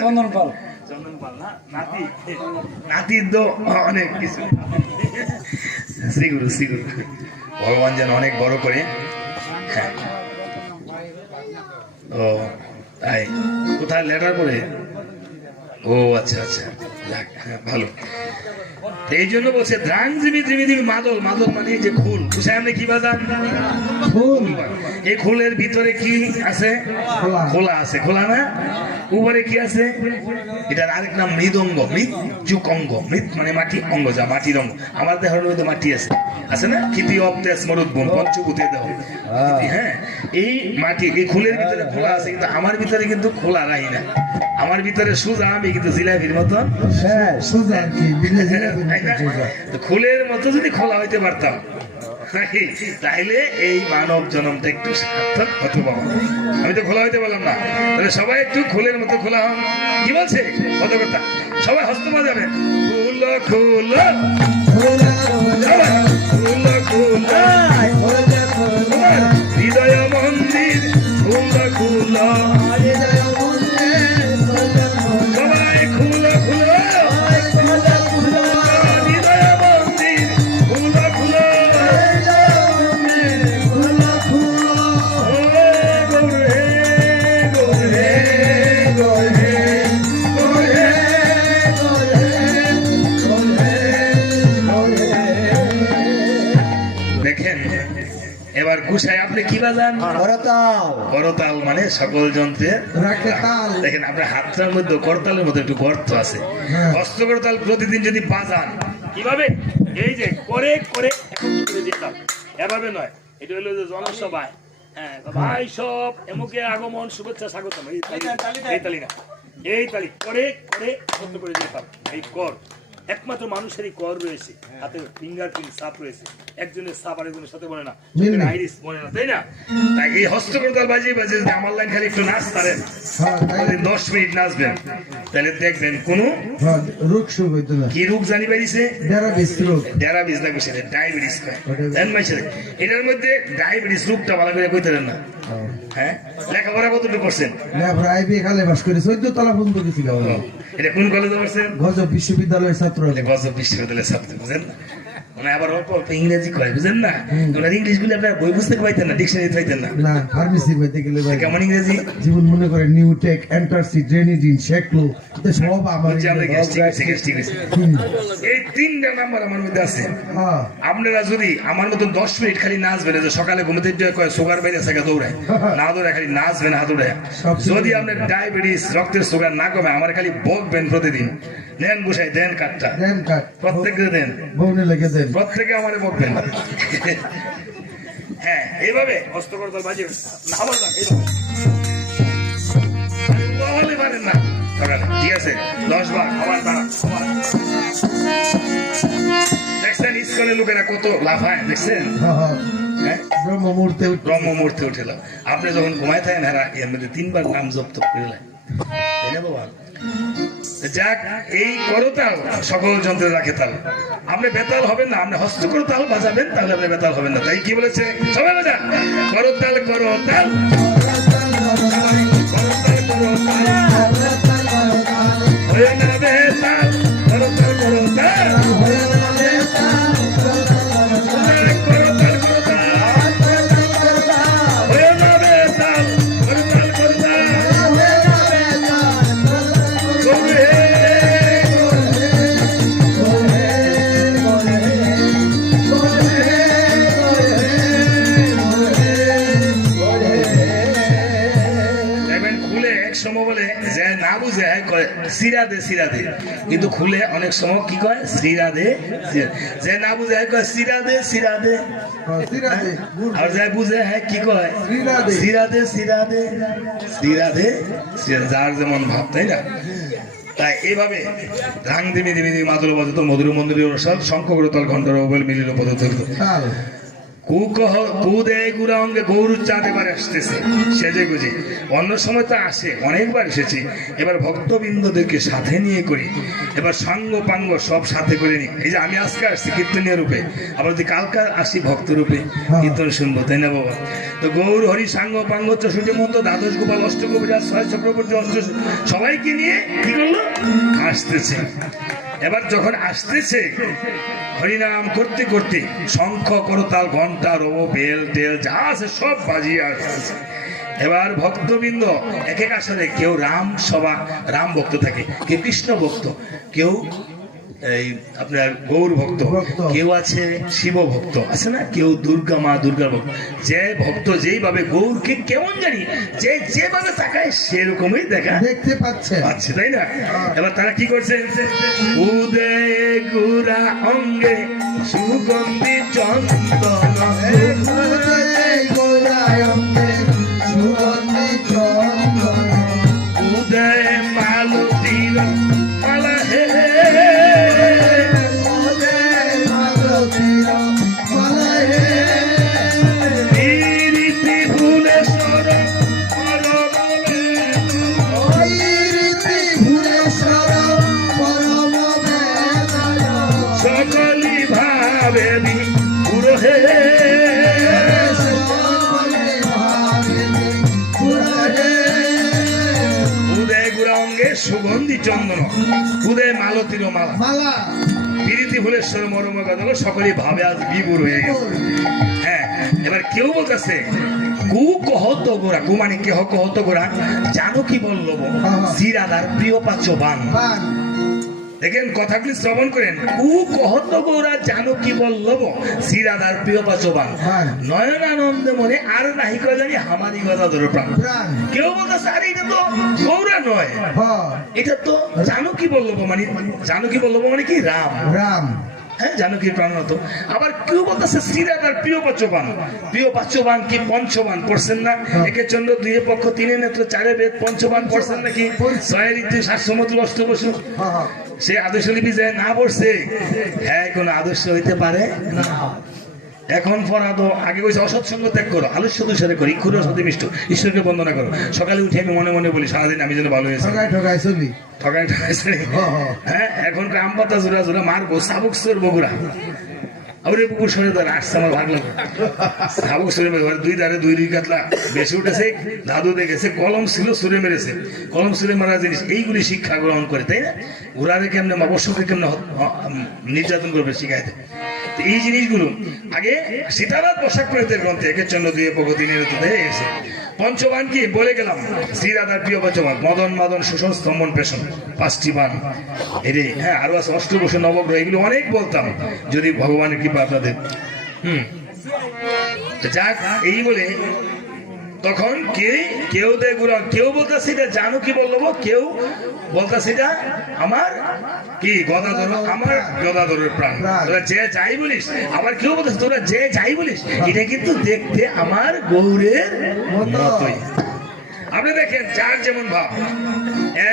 চন্দন পাল না নাতি নাতির তো অনেক কিছু শ্রীগুরু শ্রীগুরু ভগবান যেন অনেক বড় করে। হ্যাঁ ও তাই কোথায় লেটার করে? ও আচ্ছা আচ্ছা ভালো। এই জন্য বলছে ধ্রাং জিমি জিমি জিমি মাদল মাদল মানে যে খুল সামনে কি বাজান খুল। এই খুলের ভিতরে কি আছে? খোলা আছে। খোলা না উপরে কি আছে? এটার আরেক নাম মৃদঙ্গ। মৃত্যুক অঙ্গ। মৃত মানে মাটি, অঙ্গ যা মাটির অঙ্গ। আমার দেহের মধ্যে মাটি আছে আছে না? খিতি অপ্তেস মরুদ্ভূম পঞ্চভূতে দেহ। হ্যাঁ এই মাটি এই খুলের ভিতরে খোলা আছে, কিন্তু আমার ভিতরে কিন্তু খোলা রাহি না। আমার ভিতরে সুজা, আমি কিন্তু জিলাপির মতন খুলের মতো যদি খোলা হইতে পারতাম তাহলে এই মানব জন্মটা একটু সার্থক হতে পারবো। আমি তো খোলা হইতে পারলাম না, তাহলে সবাই একটু খুলের মতো খোলা হন। কি বলছে কত কথা? সবাই হস্ত বাজাবেন। খুল খুল খুল হৃদয় মন্দির খুল খুল আপনি কি বাজান? করতাল মানে সকল যন্ত্রে দেখেন আপনার হাতটার মধ্যে করতালের মধ্যে একটু গর্ত আছে। হস্ত করতাল প্রতিদিন যদি বাজান কিভাবে, এই যে করে করে যেতাম এভাবে নয়, এটা হলো যে জনসভায় হ্যাঁ ভাই সব এমুকে আগমন শুভেচ্ছা স্বাগতম এই তালি না এই তালি করে করে বন্ধ করে যেতাম। এই কর একমাত্র মানুষেরই কর রয়েছে, হাতে ফিঙ্গারপ্রিন্ট ছাপ রয়েছে, একজনের ছাপ আরেকজনের সাথে বলে না, আইরিস বলে না, তাই না? তাই এই হস্তকরতাল বাজিয়ে বাজিয়ে আমার লাইন খালি একটু নাচ পারেন 10 মিনিট নাচবেন, তাহলে দেখবেন কোন রোগ শুরু হইতো না। কি রোগ জানি পাইছে? ডায়াবেটিস লাগবে, সেটা ডায়াবেটিস কয়। এটার মধ্যে ডায়াবেটিস রোগটা ভালো করে কইতে না। হ্যাঁ লেখাপড়া কতটুকু করছেন? এটা কোন কলেজে পড়ছেন? গজব বিশ্ববিদ্যালয়ের ছাত্র। গজব বিশ্ববিদ্যালয়ের ছাত্র বুঝেন না, মানে আবার অল্প অল্প ইংরেজি কয় বুঝেন না। ওনার ইংলিশ গুলো আপনার বই বুঝতে পাইতেন না, ডিকশনারি পাইতেন না। না ফার্মেসি পাইতে গেলে কেমন ইংরেজি জীবন মনে করে নিউটেক এন্টারসি ড্রেনিডিন শেকলো সব আমার এই তিনটা নাম্বার আমার মধ্যে আছে। আপনারা যদি আমার মতন 10 মিনিট খালি নাচবেন, যে সকালে ঘুমতে কয় সুগার বাইরে থেকে দৌড়ায় না দৌড়ায়, খালি নাচবেন হাত উড়ায়। যদি আপনার ডায়াবেটিস রক্তের সুগার না কমে আমার খালি বকবেন প্রতিদিন। নেন বসাই দেন কাঠটা, দেন কাঠ প্রত্যেকে দেন, বউনে লেগে দেন, প্রত্যেকে আমারে বকবেন। হ্যাঁ এইভাবে হস্তকরতাল বাজিয়ে না বলতাম এইভাবে পারেন না সকালে, ঠিক আছে 10 বার আবার দাঁড়ান। দেখছেন ইস্কনের লোকেরা কত লাফায়, দেখছেন ব্রহ্ম মুহূর্তে উঠে। আপনি যখন ঘুমায় থাকেন হারা এর মধ্যে 3 বার নাম জপ করে, তাই না বাবা? যাক এই করতাল সকল যন্ত্রে রাখে তাল। আপনি বেতাল হবেন না, আপনি হস্ত করতাল বাজাবেন, তাহলে আপনি বেতাল হবেন না। তাই কি বলেছে সবাই বাজান, করতাল করতাল হয়ে না বেতাল, করতাল করতাল কিন্তু খুলে অনেক সময় কি কয় শ্রীরাধে, যে না বুঝে কয় শ্রীরাধে শ্রীরাধে, আর যাই বুঝে হ্যাঁ কি কয় শ্রীরাধে শ্রীরাধে শ্রীরাধে, যার যেমন ভাব, তাই না? তাই এইভাবে ধাং দিমি দিমি দিমি মাদুর বাজত মধুর মন্দির শঙ্খ করতাল ঘণ্টার মিলিল পদ গৌর চাঁদ এবার আসতেছে সেজে গুজে, অন্য সময় তো আসে, অনেকবার এসেছি। এবার ভক্তবৃন্দদেরকে সাথে নিয়ে করি, এবার সাঙ্গ পাঙ্গ সব সাথে করে নি। এই যে আমি আজকে আসছি কীর্তনীয় রূপে, আবার যদি কালকে আসি ভক্ত রূপে কীর্তন শুনবো, তাই না বাবা? তো গৌর হরি সাঙ্গ পাঙ্গ 64 মন্ত্র, দ্বাদশ গোপাল, অষ্টগোবিরাজ, 6 চক্রবর্তী, সবাইকে নিয়ে কি করলো আসতেছে। এবার যখন আসতেছে হরিনাম করতে করতে শঙ্খ করতাল ঘন্টা রব বেল টেল যা আছে সব বাজিয়ে আসতেছে। এবার ভক্তবৃন্দ এক এক আসলে কেউ রাম সভা রাম ভক্ত থাকে, কেউ কৃষ্ণ ভক্ত, কেউ এই আপনার গৌর ভক্ত, কেউ আছে শিব ভক্ত, আছে না, কেউ দুর্গা মা দুর্গা ভক্ত। যে ভক্ত যেইভাবে গৌরকে কেমন জানি যে যেভাবে তাকায় সেরকমই দেখা দেখতে পাচ্ছে, তাই না? এবার তারা কি করছে, উদে গুরা অঙ্গে সুগন্ধি চন্দন, উদয় মালতীর মালা হে, সকলি ভাবে পুরো হে, উদয় গুড়া অঙ্গে সুগন্ধি চন্দন, উদয় মালতীর মালা, প্রীতি ফুলেশ্বর মরম গাদল, সকলেই ভাবে আজ বিভোর হয়ে গেছে। হ্যাঁ, এবার কেউ বলতেছে কু কহত গোরা, কু মানে কেহ কহত গোরা, জানো কি বললব শ্রীরাধার প্রিয় পাচ্য বান। দেখেন কথাগুলি শ্রবণ করেন, কু কহত গৌরা জানো কি বললব শ্রীরাধার প্রিয় পাচবান, নয়নানন্দে মনে আর নাহি কয় জানি হামারি গদা ধরে প্রাণ। কেউ বলতেছে আরে এটা তো গৌরা নয়, এটা তো জানো কি বললব, মানে জানো কি বললব মানে কি রাম, রাম হ্যাঁ জানকীর প্রাণনত। আবার কেউ বলতেছে শ্রীরাধার প্রিয় পাচবান, প্রিয় পাচবান কি পঞ্চবান পড়ছেন না? একে চন্দ্র, দুই পক্ষ, তিনে নেত্র, চারে বেদ, পঞ্চবান পড়ছেন নাকি? 6 ঋতু, 7 সমুদ্র, অষ্টবসু, সে আদর্শ লিপি যায় না পড়ছে, হ্যাঁ কোন আদর্শ হইতে পারে না। এখন ফরাদ আগে কইছে অসৎসঙ্গ ত্যাগ করো, আলস্য দুসারে করো, ইক্ষুর সতী মিষ্ট, ঈশ্বরকে বন্দনা করো। সকালে উঠে আমি মনে মনে বলি সারাদিন আমি যেন ভালো হয়েছি, ঠকাই হ্যাঁ। এখন আম পাতা জোড়া জোড়া মারবো, শাবক সর বগুড়া আরে পুকুর সরে দাঁড়া আসছে, আমার ভাগ লাগলো। শাবক সরে দুই ধারে দুই কাতলা বেশি উঠেছে, দাদু দেখেছে কলম ছিল সুরে মেরেছে, কলম সুরে মারা জিনিস এইগুলি শিক্ষা গ্রহণ করে, তাই না? ঘোড়ারে কেমনে অবশ্যকে কেমনে নির্যাতন করবে শিখাইতে। এই জিনিসগুলো আগে সীতানাথ পোশাক প্রণীতের গ্রন্থে একের চন্দ্র, দুই পক্ষ, তিনের ঋতুতে এসে পঞ্চবান কি বলে গেলাম, শ্রীরাধার প্রিয় পঞ্চবান, মদন মাদন শোষণ স্তম্ভন পেশন 5টি বান। এরে হ্যাঁ আরো আছে অষ্টবসু নবগ্রহ, এগুলো অনেক বলতাম যদি ভগবানের কৃপা আপনাদের। যাক এই বলে তখন কেউ দেগুরা, কেউ বলতেছে এটা জানো কি বলবো, কেউ বলতেছে এটা আমার কি গদাধর, আমার গদাধরের প্রাণ, তোরা যে যাই বলিস। আবার কেউ বলতেছে তোরা যে যাই বলিস এটা কিন্তু দেখতে আমার গৌরের মতোই। আপনি দেখেন যার যেমন ভাব।